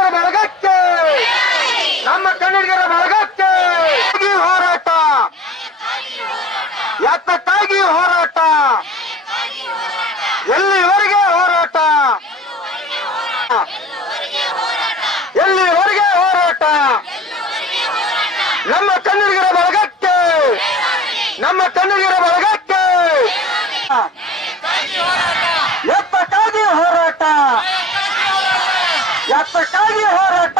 ಕನ್ನಡಿಗರ ಬಳಗಕ್ಕೆ! ನಮ್ಮ ಕನ್ನಡಿಗರ ಬಳಗಕ್ಕೆ ಹೋರಾಟ! ಯಾತಕ್ಕಾಗಿ ಹೋರಾಟ! ಎಲ್ಲಿ ಎತ್ತಕ್ಕಾಗಿ ಹೋರಾಟ.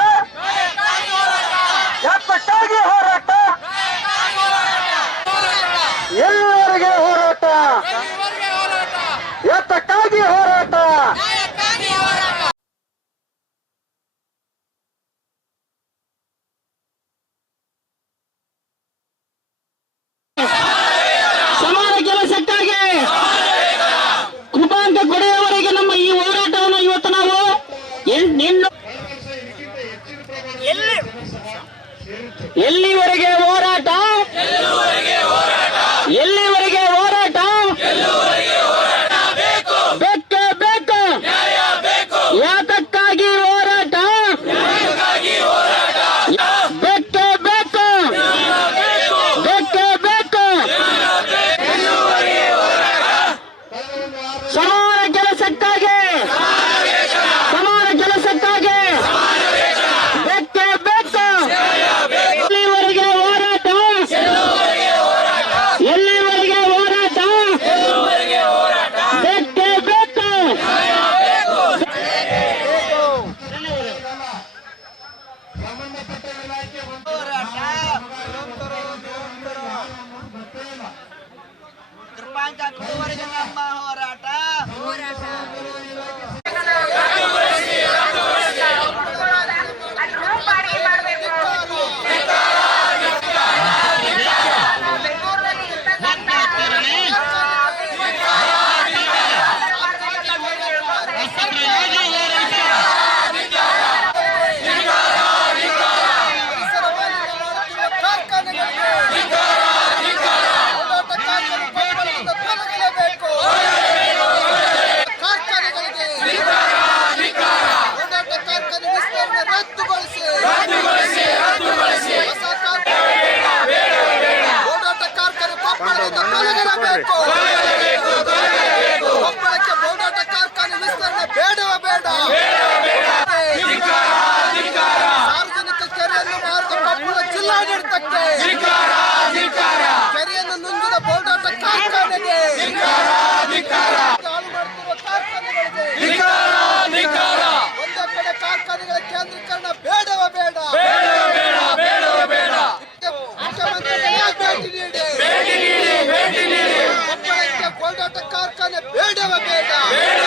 ಎತ್ತಕ್ಕಾಗಿ ಹೋರಾಟ. ಎಲ್ಲರಿಗೆ ಹೋರಾಟ. ಎತ್ತಕ್ಕಾಗಿ ಹೋರಾಟ. ಕೊಡೆಯವರೆಗೆ ನಮ್ಮ ಈ ಹೋರಾಟವನ್ನು ಇವತ್ತು ನಾವು Sako! बेटा व बेटा